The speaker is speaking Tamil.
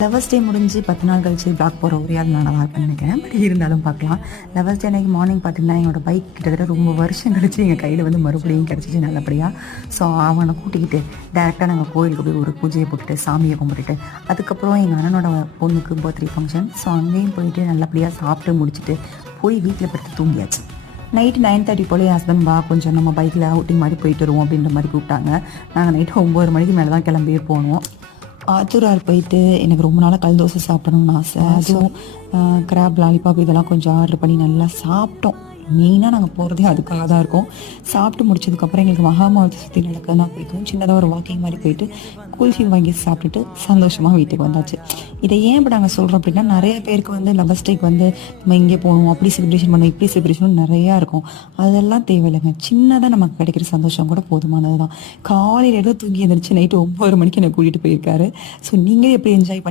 லவர்ஸ் டே முடிஞ்சு 10 நாள் கழிச்சு பிளாக் போகிற ஒரே ஆள் நான் தான் இருப்பேன்னு நினைக்கிறேன். பட் இருந்தாலும் பார்க்கலாம். லவர்ஸ் டே அன்னைக்கு மார்னிங் பார்த்தீங்கன்னா, என்னோட பைக் கிட்டத்தட்ட ரொம்ப வருஷம் கழிச்சு எங்கள் கையில் வந்து மறுபடியும் கிடச்சிச்சு நல்லபடியாக. ஸோ அவனை கூட்டிக்கிட்டு டேரெக்டாக நாங்கள் கோயிலுக்கு போய் ஒரு பூஜையை போட்டுட்டு சாமியை கும்பிட்டுட்டு, அதுக்கப்புறம் எங்கள் அண்ணனோட பொண்ணுக்கு பர்த்டே ஃபங்க்ஷன். ஸோ அங்கேயும் போயிட்டு நல்லபடியாக சாப்பிட்டு முடிச்சுட்டு போய் வீட்டில் படுத்து தூங்கியாச்சு. நைட்டு 9:30 போல் என் ஹஸ்பண்ட் வா கொஞ்சம் நம்ம பைக்கில் அவுட்டிங் மாதிரி போயிட்டு வருவோம் அப்படின்ற மாதிரி கூப்பிட்டாங்க. நாங்கள் நைட்டு 9 மணிக்கு மேலே தான் கிளம்பியே போனோம். ஆத்தூரார் போயிட்டு எனக்கு ரொம்ப நாளாக கல் தோசை சாப்பிடணும்னு ஆசை. அதுவும் கிராப் லாலிபாப் இதெல்லாம் கொஞ்சம் ஆர்டர் பண்ணி நல்லா சாப்பிட்டோம். மெயினாக நாங்கள் போகிறதே அதுக்காக தான் இருக்கும். சாப்பிட்டு முடிச்சதுக்கப்புறம் எங்களுக்கு மகாமாவத்தை சுற்றி நடக்கிறதுனா பிடிக்கும். சின்னதாக ஒரு வாக்கிங் மாதிரி போயிட்டு குல்ஃபி வாங்கி சாப்பிட்டுட்டு சந்தோஷமாக வீட்டுக்கு வந்தாச்சு. இதை ஏன் இப்போ நாங்கள் சொல்கிறோம் அப்படின்னா, நிறைய பேருக்கு வந்து லவர்ஸ் டேக்கு வந்து நம்ம இங்கே போகணும், அப்படி செலிப்ரேஷன் பண்ணணும், இப்படி செலிப்ரேஷன் நிறையா இருக்கும். அதெல்லாம் தேவையில்லைங்க. சின்னதாக நமக்கு கிடைக்கிற சந்தோஷம் கூட போதுமானது தான். காலையில் தூங்கி எழுந்திரிச்சு நைட்டு 9 மணிக்கு என்னை கூட்டிகிட்டு போயிருக்காரு. ஸோ நீங்கள் எப்படி என்ஜாய் பண்ணி